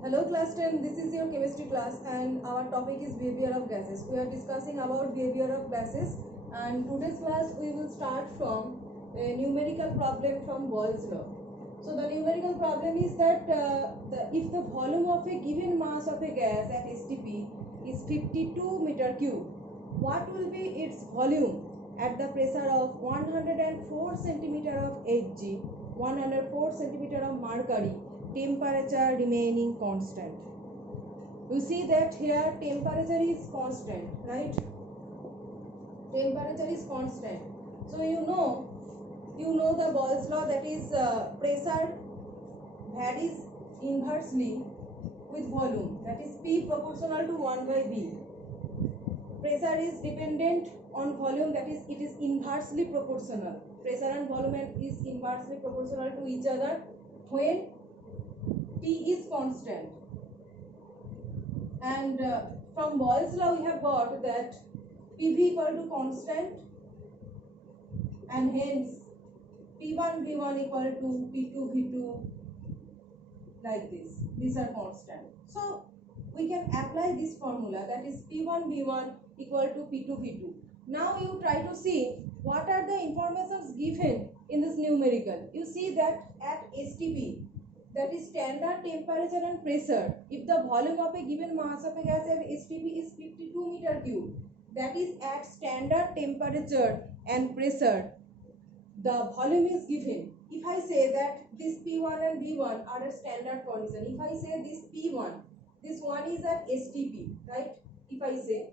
Hello class 10, this is your chemistry class and our topic is behavior of gases. We are discussing about behavior of gases and today's class we will start from a numerical problem from Boyle's law. So the numerical problem is that if the volume of a given mass of a gas at STP is 52 meter cube, what will be its volume at the pressure of 104 centimeter of Hg, 104 centimeter of mercury, temperature remaining constant. You see that here temperature is constant, right? Temperature is constant. So you know the Boyle's law, that is pressure varies inversely with volume, that is P proportional to 1 by V. Pressure is dependent on volume, that is it is inversely proportional. Pressure and volume is inversely proportional to each other when T is constant. And from Boyle's law we have got that PV equal to constant and hence P1 V1 equal to P2 V2 like this. These are constant. So we can apply this formula, that is P1 V1 equal to P2 V2. Now you try to see what are the informations given in this numerical. You see that at STP, that is standard temperature and pressure, if the volume of a given mass of a gas at STP is 52 meter cube, that is at standard temperature and pressure, the volume is given. If I say that this P1 and V1 are a standard condition, if I say this P1, this one is at STP, right? If I say,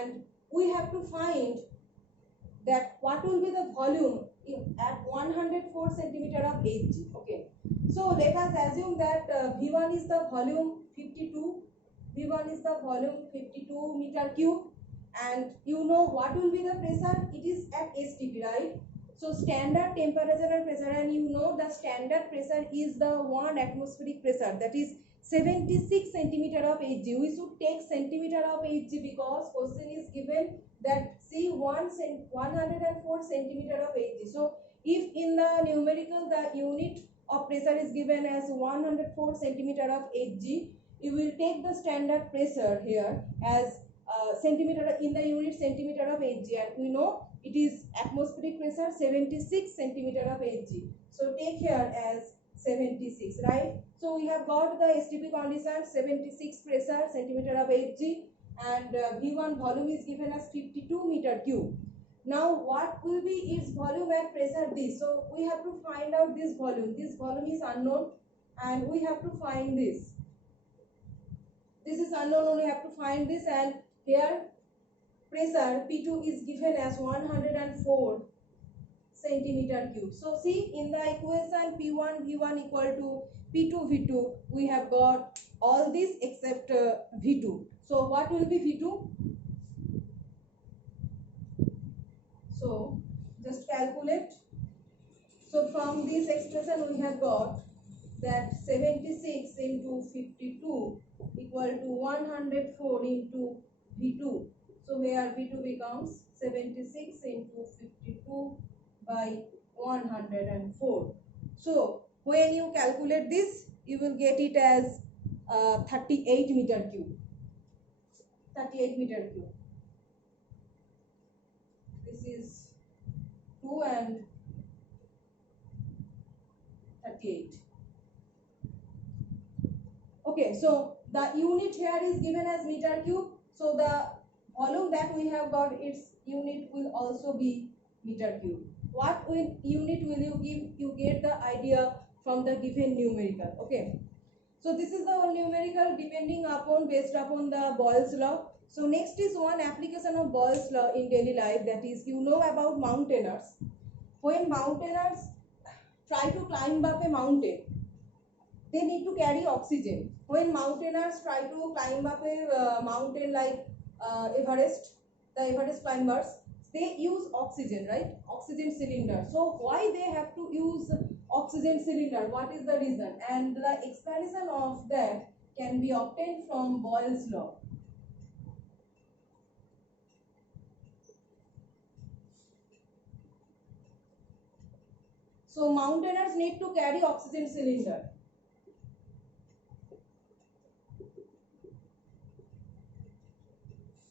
and we have to find that what will be the volume at 104 centimeter of Hg. Okay, so let us assume that V1 is the volume 52, V1 is the volume 52 meter cube, and you know what will be the pressure, it is at STP, right? So standard temperature and pressure, and you know the standard pressure is the 1 atmospheric pressure, that is 76 centimeter of Hg. We should take centimeter of Hg because question is given that see 104 centimeter of Hg. So if in the numerical the unit of pressure is given as 104 centimeter of Hg, you will take the standard pressure here as centimeter in the unit centimeter of Hg, and we know it is atmospheric pressure 76 centimeter of Hg. So take here as 76, right? So we have got the STP condition, 76 pressure centimeter of Hg, and V1 volume is given as 52 meter cube. Now what will be its volume at pressure this? So we have to find out this volume. This volume is unknown and we have to find this. This is unknown, we have to find this, and here pressure P2 is given as 104 centimeter cube. So see in the equation P1 V1 equal to P2 V2, we have got all this except V2. So what will be V2? So just calculate. So from this expression we have got that 76 into 52 equal to 104 into V2. So here V2 becomes 76 into 52 by 104. So when you calculate this, you will get it as 38 meter cube. 38 meter cube. This is 2 and 38. Okay, so the unit here is given as meter cube. So the volume that we have got, its unit will also be meter cube. What unit will you give? You get the idea from the given numerical. Okay, so this is the numerical depending upon based upon the Boyle's law. So next is one application of Boyle's law in daily life, that is you know about mountaineers. When mountaineers try to climb up a mountain, they need to carry oxygen. When mountaineers try to climb up a mountain like Everest, the Everest climbers, they use oxygen, right? Oxygen cylinder. So why they have to use oxygen cylinder? What is the reason? And the explanation of that can be obtained from Boyle's law. So mountaineers need to carry oxygen cylinder.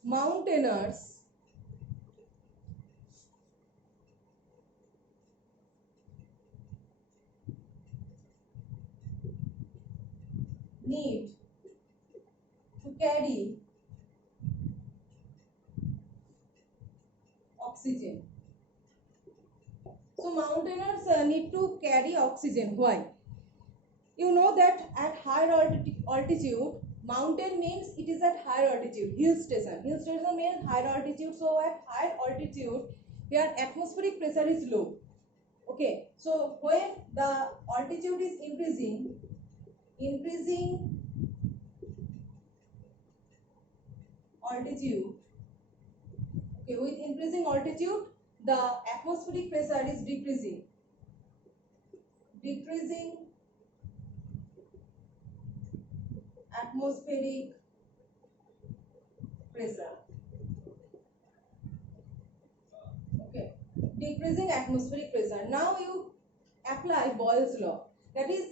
mountaineers need to carry oxygen. So mountaineers need to carry oxygen. Why? You know that at higher altitude, mountain means it is at higher altitude. Hill station means higher altitude. So at higher altitude, their atmospheric pressure is low. Okay, so when the altitude is increasing altitude, okay, with increasing altitude, the atmospheric pressure is decreasing atmospheric pressure. Okay, decreasing atmospheric pressure. Now you apply Boyle's law. That is,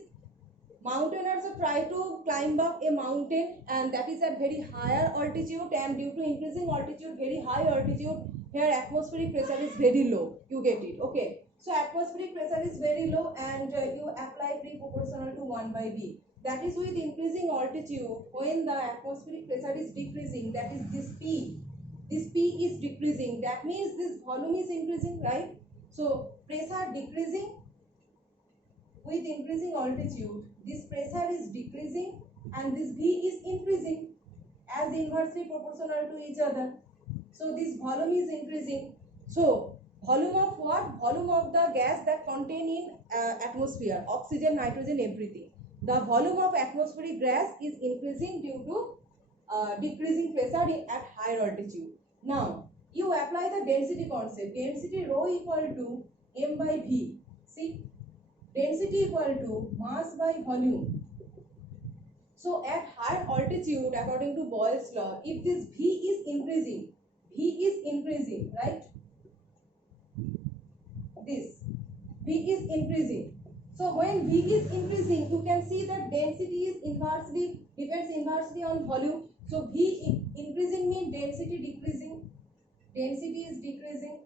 mountaineers try to climb up a mountain, and that is at very higher altitude, and due to increasing altitude, very high altitude, here atmospheric pressure is very low. You get it? Okay. So atmospheric pressure is very low, and you apply P proportional to 1 by V. That is, with increasing altitude, when the atmospheric pressure is decreasing, that is this P is decreasing. That means this volume is increasing, right? So pressure decreasing with increasing altitude, this pressure is decreasing and this V is increasing as inversely proportional to each other. So this volume is increasing. So volume of what? Volume of the gas that contain in atmosphere, oxygen, nitrogen, everything. The volume of atmospheric gas is increasing due to decreasing pressure at higher altitude. Now you apply the density concept. Density rho equal to m by v. See, density equal to mass by volume. So at higher altitude, according to Boyle's law, if this V is increasing, right? This V is increasing. So when V is increasing, you can see that density is depends inversely on volume. So V increasing means density decreasing. Density is decreasing.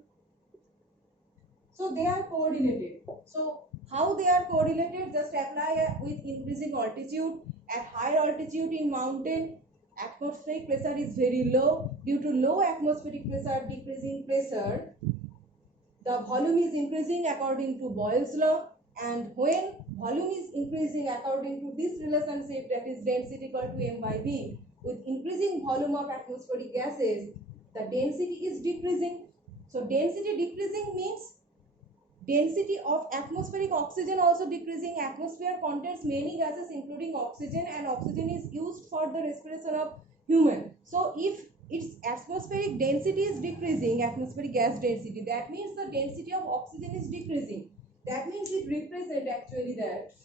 So they are coordinated. So how they are correlated? Just apply with increasing altitude. At higher altitude in mountain, atmospheric pressure is very low. Due to low atmospheric pressure, decreasing pressure, the volume is increasing according to Boyle's law. And when volume is increasing according to this relationship, that is density equal to m by v, with increasing volume of atmospheric gases, the density is decreasing. So density decreasing means density of atmospheric oxygen also decreasing. Atmosphere contains many gases including oxygen, and oxygen is used for the respiration of human. So if its atmospheric density is decreasing, atmospheric gas density, that means the density of oxygen is decreasing. That means it represents actually that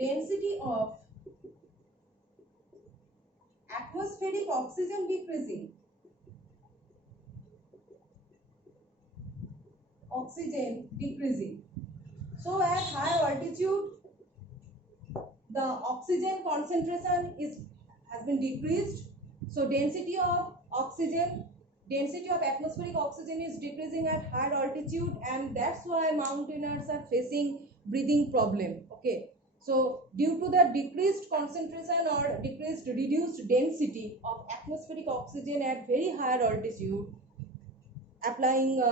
density of atmospheric oxygen decreasing. So at higher altitude, the oxygen concentration has been decreased. So density of atmospheric oxygen is decreasing at higher altitude, and that's why mountaineers are facing breathing problem. Okay. So due to the decreased concentration or reduced density of atmospheric oxygen at very higher altitude, applying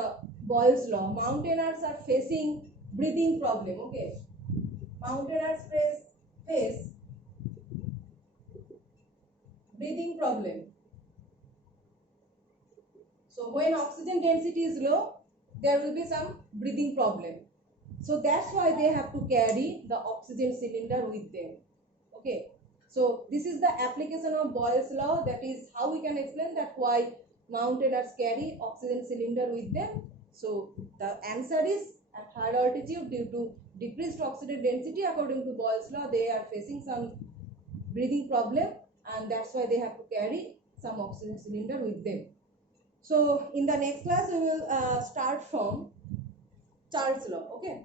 Boyle's law, mountaineers are facing breathing problem. Okay, mountaineers face breathing problem. So when oxygen density is low, there will be some breathing problem. So that's why they have to carry the oxygen cylinder with them. Okay, so this is the application of Boyle's law. That is how we can explain that why mountaineers carry oxygen cylinder with them. So the answer is, at higher altitude, due to decreased oxygen density, according to Boyle's law, they are facing some breathing problem, and that's why they have to carry some oxygen cylinder with them. So in the next class we will start from Charles' law. Okay.